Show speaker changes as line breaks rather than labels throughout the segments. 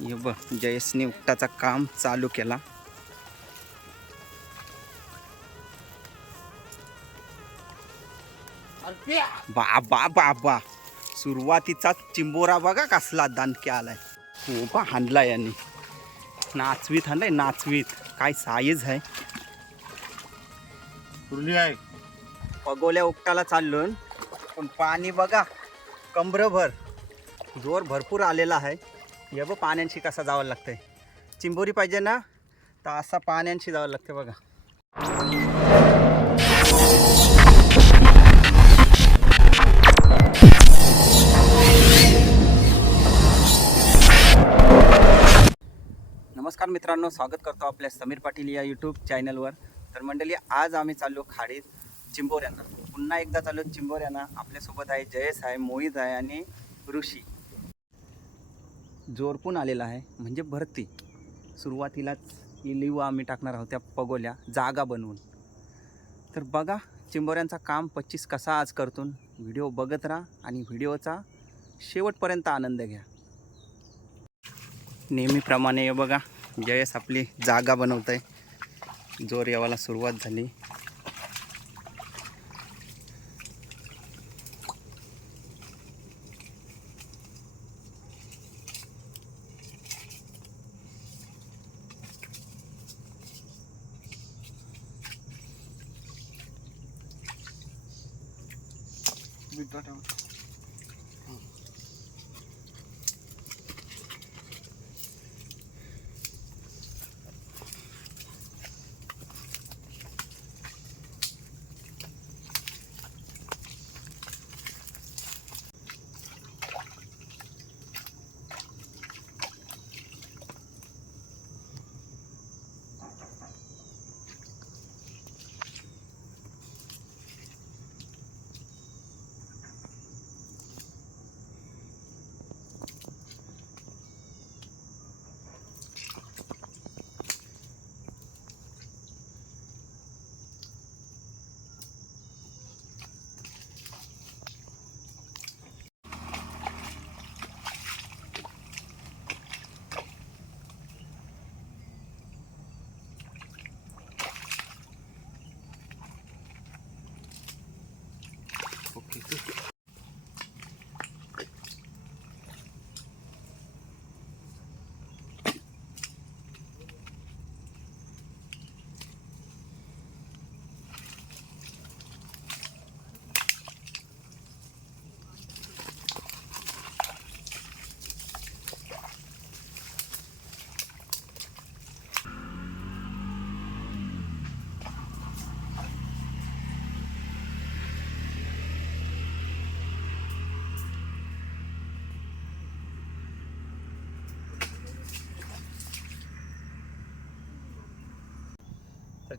हे बघ जयसने उपटाचा काम चालू केला. बा बा बा बा. सुरुवातीचा चिंबोरा बघा कसला दानक्या आलाय. हो बा हाणला यांनी. नाचवीत हाणलाय नाचवीत. काय साईज आहे.
आहे.
पगोल्या उपटाला चाललो पण पाणी बघा कमरभर. जोर भरपूर आलेला आहे. हे बघ पाण्याशी कसा जावं लागतंय. चिंबोरी पाहिजे ना तर असा पाण्याशी जावं लागतं बघा. नमस्कार मित्रांनो स्वागत करतो आपल्या समीर पाटील या यूट्यूब चॅनलवर तर मंडळी आज आम्ही चाललो खाडीत चिंबोऱ्यांना. पुन्हा एकदा चाललो चिंबोऱ्यांना. आपल्यासोबत आहे जयेश आहे मोहित आहे आणि ऋषी. जोरपून आलेला आहे. म्हणजे भरती. सुरुवातीलाच लिव आम्ही टाकणार आहोत त्या पगोल्या. जागा बनवून. तर बघा चिंबोऱ्यांचा काम पच्चीस कसा आज करतून. व्हिडिओ बघत राहा आणि व्हिडिओचा शेवटपर्यंत आनंद घ्या. नेहमीप्रमाणे बघा जयस आपली जागा बनवत आहे जोर यावाला सुरुवात झाली.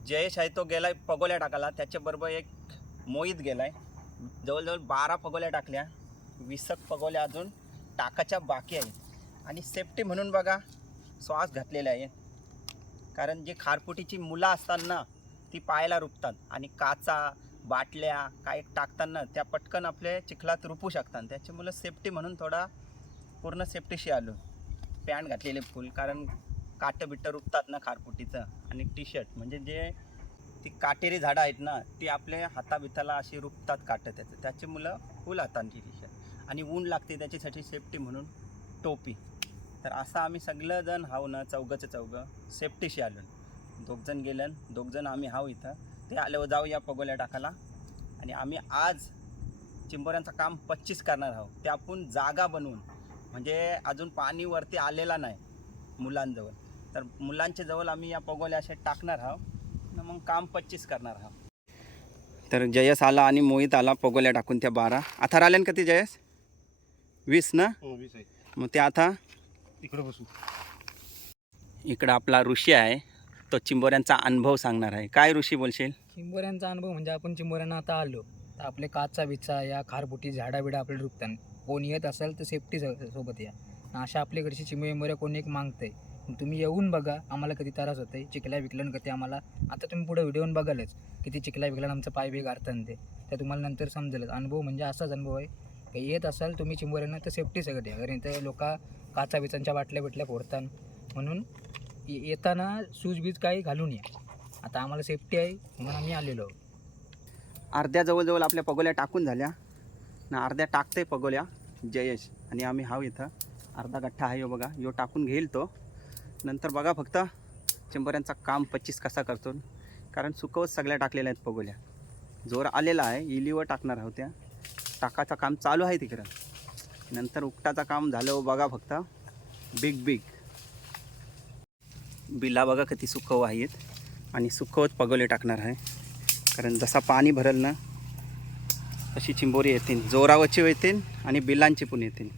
जयेश आहे तो गेलाय पगोल्या टाकायला. त्याच्याबरोबर एक मोहित गेलाय. जवळजवळ बारा पगोल्या टाकल्या. वीसक पगोल्या अजून टाकाच्या बाकी आहेत. आणि सेफ्टी म्हणून बघा श्वास घातलेला आहे. कारण जी खारपुटीची मुलं असतात ना ती पायाला रुपतात आणि काचा बाटल्या काय टाकताना त्या पटकन आपले चिखलात रुपू शकतात. त्याच्यामुळं सेफ्टी म्हणून थोडा पूर्ण सेफ्टीशी आलो. पॅन्ट घातलेले फुल कारण काटं बिट्टं रुपतात ना खारपुटीचं आणि टी शर्ट म्हणजे जे ती काटेरी झाडं आहेत ना ती आपल्या हाताबिताला अशी रुपतात काटं त्याचं. त्याची मुलं फुल हातांची टी शर्ट आणि ऊन लागते त्याच्यासाठी सेफ्टी म्हणून टोपी. तर असं आम्ही सगळंजण हाव ना चौघंचं चौघं सेफ्टीशी आलो. दोघजण गेलं दोघजण आम्ही हाव इथं. ते आल्यावर जाऊ या पगोल्या टाकायला. आणि आम्ही आज चिंबोऱ्यांचं काम पच्चीस करणार आहोत. ते आपण जागा बनवून म्हणजे अजून पाणी वरती आलेला नाही मुलांजवळ. तर मुलांच्या जवळ आम्ही या पगोल्या असे टाकणार आहोत. आणि मग काम पच्चीस करणार आहोत. तर जयस आला आणि मोहित आला पगोल्या टाकून त्या बारा. आता आल्यान का ते जयस? वीस ना?
हो
मग ते आता?
इकडे बसू.
इकडं आपला ऋषी आहे. तो चिंबोऱ्यांचा अनुभव सांगणार आहे. काय ऋषी बोलशील?
चिंबोऱ्यांचा अनुभव म्हणजे आपण चिंबोऱ्यांना आता आलो. तर आपले काचा बिचा या खारपुटी झाडा बिडा आपल्याला रुपतात कोण येत असेल तर सेफ्टी सोबत या. आणि अशा आपल्याकडची चिंबोऱ्या कोणी एक मागतंय. मग तुम्ही येऊन बघा आम्हाला कधी त्रास होत आहे चिखल्या विकलन कधी आम्हाला. आता तुम्ही पुढे व्हिडिओन बघालच किती चिखला विकलन आमचं पाय बी गारतं ते. त्या तुम्हाला नंतर समजेलच. अनुभव म्हणजे असाच अनुभव आहे. काही येत असाल तुम्ही चिंबोऱ्यांना तर सेफ्टी सगळं द्या कारण इथं लोक काचा बिचांच्या बाटल्या बिटल्या फोडतात म्हणून ये- येताना शूज बीज काही घालून या आता आम्हाला सेफ्टी आहे म्हणून आम्ही आलेलो
अर्ध्या जवळजवळ आपल्या पगोल्या टाकून झाल्या. ना अर्ध्या टाकते पगोल्या जयेश. आणि आम्ही हाव इथं. अर्धा गठ्ठा आहे ह्यो बघा. यो टाकून घेईल तो. नंतर बघा फक्त चिंबऱ्यांचा काम पच्चीस कसा करतो. कारण सुकवत सगळ्या टाकलेल्या आहेत पगोल्या. जोर आलेला आहे इलीवर टाकणार आहोत त्या. टाकाचं काम चालू आहे तिकडं. नंतर उकटाचं काम झालं हो बघा फक्त. बिग बिग बिला बघा किती सुकव आहेत. आणि सुकवत पगोले टाकणार आहे. कारण जसा पाणी भरल ना तशी चिंबोरी येतील. जोरावरची येतील आणि बिलांची पण येतील.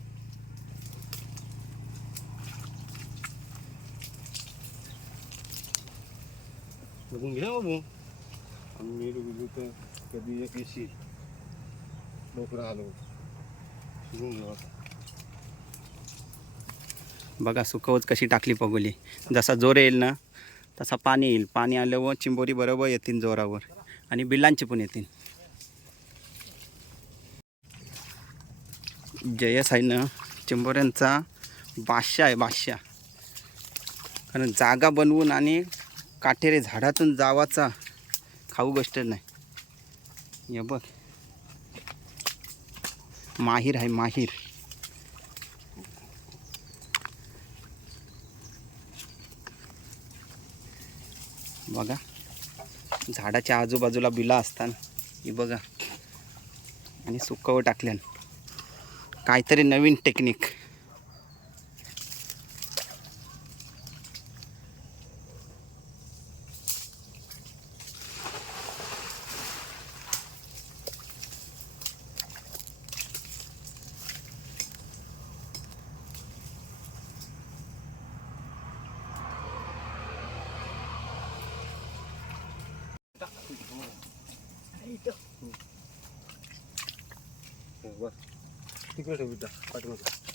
बघून घ्या बाबू आम्ही गेलो तर कधी एक येशील लवकर आलो बघून घ्या
बघा सुकवत कशी टाकली पगोली जसा जोर येईल ना तसा पाणी येईल पाणी आल्यावर चिंबोरी बरोबर येतील जोरावर आणि बिलांची पण येतील जयस आहे ना चिंबोऱ्यांचा बादशाह आहे बादशाह कारण जागा बनवून आणि काटेरे झाडातून जावाचा खाऊ गोष्ट नाही. हे बघ. माहीर आहे माहीर. बघा. झाडाच्या आजूबाजूला बिला असतात ही बघा. आणि सुकवं टाकल्यान. काहीतरी नवीन टेक्निक
तिकडे ठेव इथं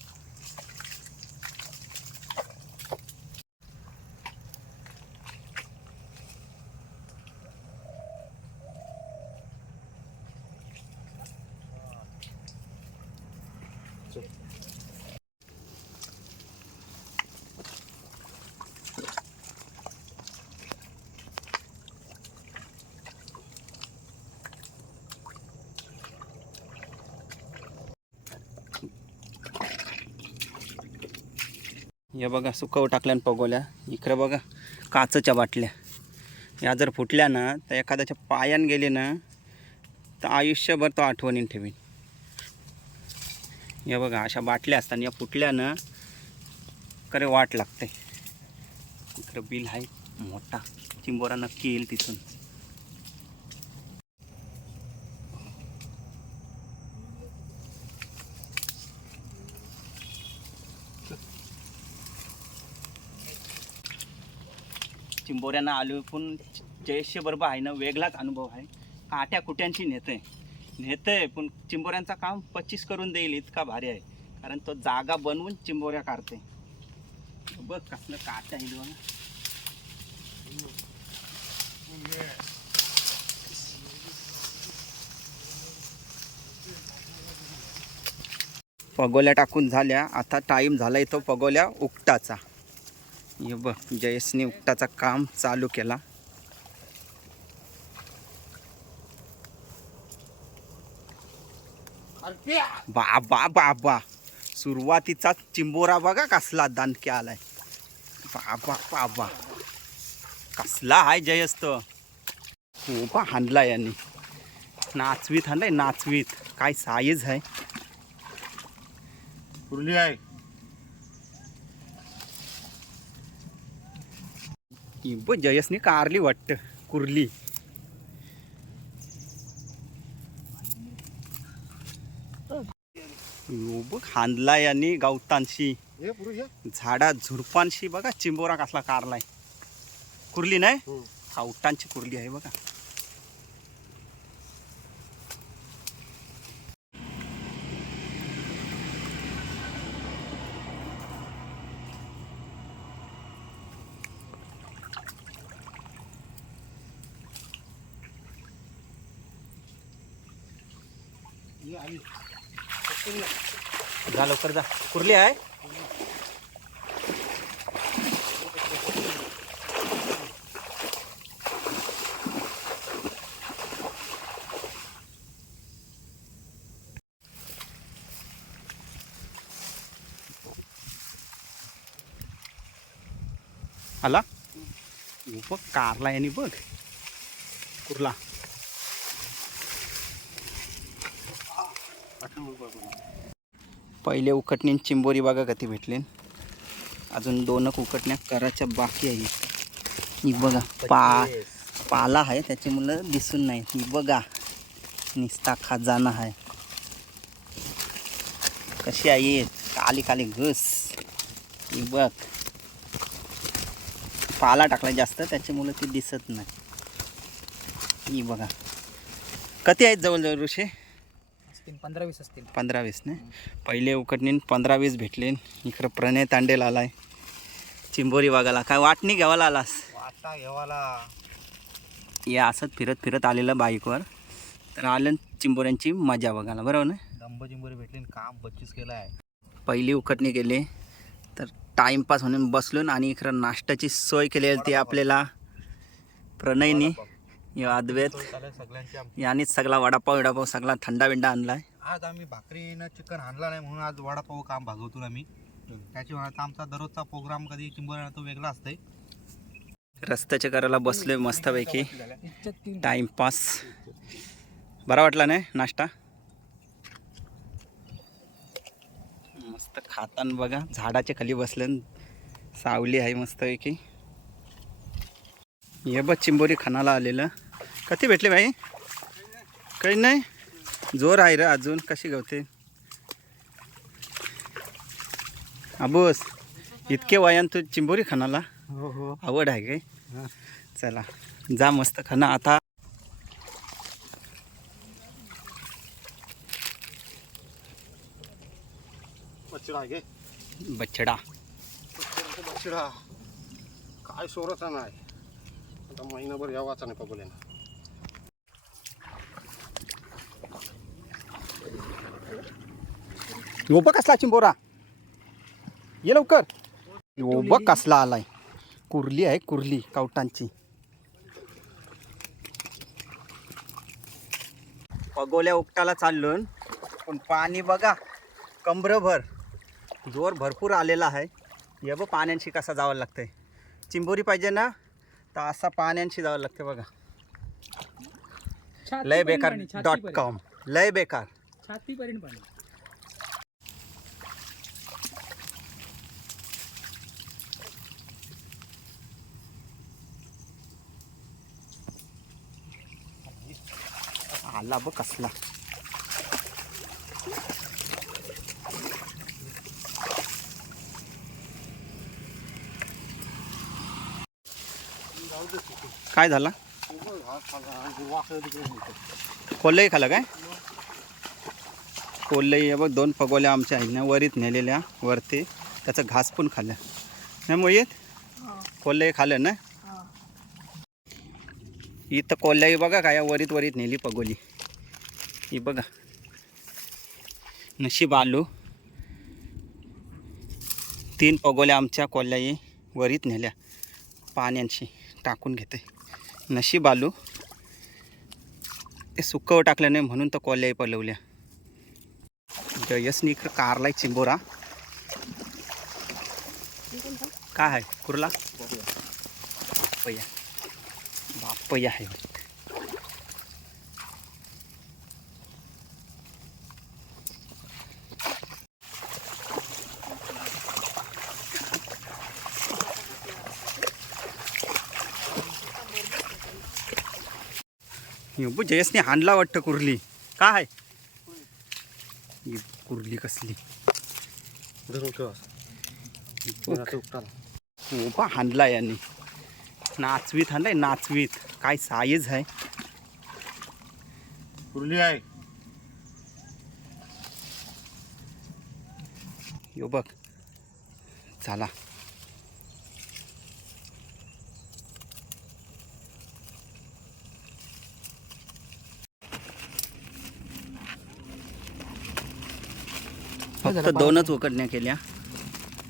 हे बघा सुकव टाकल्यान पगोल्या इकडं बघा काचच्या बाटल्या. या जर फुटल्या ना तर एखाद्याच्या पायान गेले ना तर आयुष्यभर तो आठवणीन ठेवीन. या बघा अशा बाटल्या असतात या फुटल्या ना करे वाट लागते. इकडं बिल आहे मोठा. चिंबोरा नक्की येईल तिथून. चिंबोऱ्यांना आलो पण जयश्य आहे ना वेगळाच अनुभव आहे. काट्या कुट्यांची नेते नेते पण चिंबोऱ्यांचा काम पच्चीस करून देईल इतका भारी आहे. कारण तो जागा बनवून चिंबोऱ्या काढते. बघ कसलं काट्या आहे पगोल्या टाकून झाल्या. आता टाईम झाला तो पगोल्या उकटाचा. हे बघ जयसने उपटाचा काम चालू केला. बा बा बा बा. सुरुवातीचा चिंबोरा बघा कसला दानक्या आलाय. बा बा कसला हाय जयस तो हो बा हाणला यांनी. नाचवीत हाणलाय नाचवीत. काय साईज आहे
आहे
ही ब जयसने कारली वाटतं कुर्ली. बघ हांदला यांनी गवतांशी. झाडा झुडपांशी बघा चिंबोरा कसला कारलाय. कुर्ली नाही?
हम्म.
गावटांची कुर्ली आहे बघा. जा लवकर जा. कुर्ली आहे? आला? हो बघ कारला यांनी बघ. कुर्ला. पहिले उकटणी आणि चिंबोरी बघा कधी भेटले अजून दोन उकटण्या करायच्या बाकी आहे. ही बघा पा पाला आहे त्याची मुलं दिसून नाही. ही बघा निस्ता खजाना आहे. कशी आहे? काली काली घस. ही बघ. पाला टाकला जास्त त्याच्यामुळं ती दिसत नाही. ही बघा. किती आहेत जवळजवळ ऋषी?
असतील पंधरा वीस असतील.
पंधरा वीस ने? पहिले उकडणी पंधरा वीस भेटले इकडं प्रणय तांडेल आलाय. चिंबोरी वागाला काय वाटणी घ्यावाला आलास?
वाटा घेवाला
या असंच फिरत फिरत आलेलं बाईकवर. तर आलं चिंबोऱ्यांची मजा बघायला. बरोबर ना?
दंब चिंबोरी भेटली काम बच्चीस केलाय.
पहिली उकडणी केली. तर टाईमपास म्हणून बसलो आणि इकडं नाश्त्याची सोय केली आहे ती आपल्याला प्रणयनी. या अद्वैत यानेच सगळा वडापाव वडापाव सगळा थंडा बिंडा आणलाय.
आज आम्ही भाकरीनं चिकन आणला नाही म्हणून आज वडापाव काम भागवतो आम्ही. त्याच्यामुळे आता आमचा दररोजचा प्रोग्राम कधी चिंबोऱ्याला तो वेगळा असतंय.
रस्त्याच्या करायला बसलोय मस्तपैकी. टाईमपास बरा वाटला नाही? नाश्ता? मस्त खाताना बघा. झाडाच्या खाली बसले सावली आहे मस्तपैकी. ये बघ चिंबोरी खानाला आलेलं. कधी भेटले भाई काही नाही. जोर आहे रे अजून. कशी गवते? अबोस इतके वयान तू चिंबोरी खानाला?
हो हो.
आवड आहे काय?
हा.
चला जा मस्त खाना. आता
बछडा
बछडा.
काय सोराचा नाही आता महिनाभर यावाचा नाही पगोल्यानं
यो बघ कसला चिंबोरा? ये लवकर. यो बघ कसला आलाय? कुर्ली आहे कुर्ली कावटांची. पगोल्या उपटाला चाललो पण पाणी बघा कमरभर जोर भरपूर आलेला आहे. ये बघ पाण्याशी कसा जावं लागतंय. चिंबोरी पाहिजे ना? तर असा पाण्याशी जावं लागते बघा. लय बेकार डॉट कॉम लय बेकार.
छातीपर्यंत पाणी.
आला बघ कसला. काय झाला? कोल्लई खाला काय? कोल्लई बघ दोन पगोल्या आमच्या आईनं वरीत नेलेल्या वरती. त्याचं घास पण खाल्लं. नाही मोहित? कोल्लई खाल्लं ना? इथं कोल्हाई बघा काय वरीत वरीत नेली पगोली. ही बघा. नशीब आलू. तीन पगोल्या आमच्या कोल्हाई वरीत नेल्या पाण्याशी. टाकून घेते. नशीब आलू. ते सुकव टाकलं नाही म्हणून तर कोल्याही पलवल्या. जयसनी इकडं कारलाय चिंबोरा. काय आहे? कुर्ला? बापया बापया आहे. बघ जयसने हाणला वाटतं कुर्ली. काय आहे ही कुर्ली कसली? उभा हाणला यांनी. नाचवीत हाणलाय नाचवीत. काय साईज आहे
कुर्ली आहे.
यो बघ. झाला फक्त दोनच उकडण्या केल्या.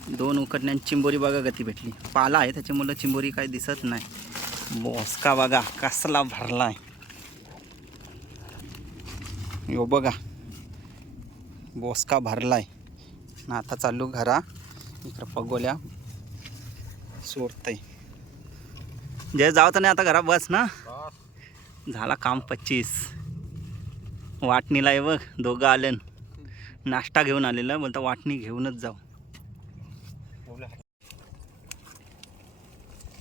दोन उकडण्या चिंबोरी बघा गती भेटली. पाला आहे त्याच्यामुळं चिंबोरी काही दिसत नाही. बोसका बघा कसला भरलाय. यो बघा. बोसका भरलाय. आणि आता चालू घरा. इकडं पगोल्या. सोडतंय. जय जाऊ तर नाही आता घरा बस ना? झाला काम पच्चीस. वाटणीला आहे बघ दोघं आले नाश्ता घेऊन आलेला बोलता वाटणी घेऊनच जाऊ.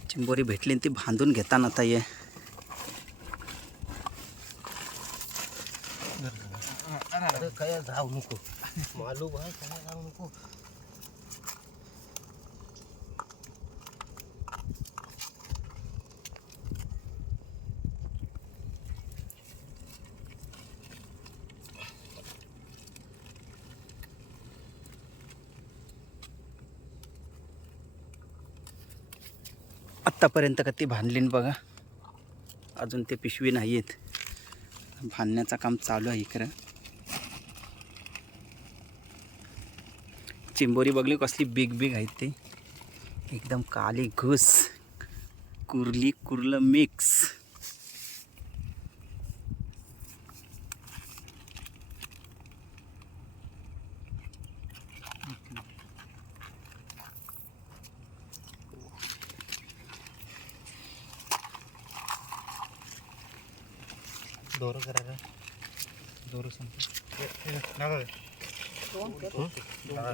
चिंबोरी भेटली ती बांधून घेताना आता ये
काय जाऊ नको. मालू भाऊ काय जाऊ नको.
आत्तापर्यंत का ती बांधली बघा. अजून ते पिशवी नाही आहेत बांधण्याचं काम चालू आहे इकडं. चिंबोरी बघली कसली बिग बिग आहेत ते. एकदम काली घुस. कुर्ली कुर्लं मिक्स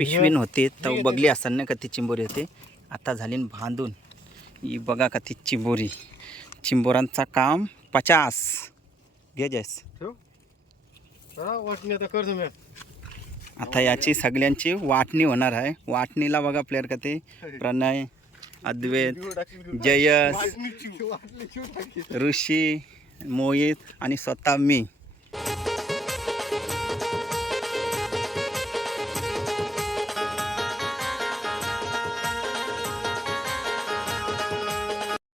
पिशवीन होते तर बघली असताना का ती चिंबोरी होते? आता झाली न बांधून ही बघा का ती चिंबोरी. चिंबोरांचा काम पचास. घे जयस. आता याची सगळ्यांची वाटणी होणार आहे. वाटणीला बघा प्लेअर का ते. प्रणय अद्वैत जयस ऋषी मोहित आणि स्वतः मी.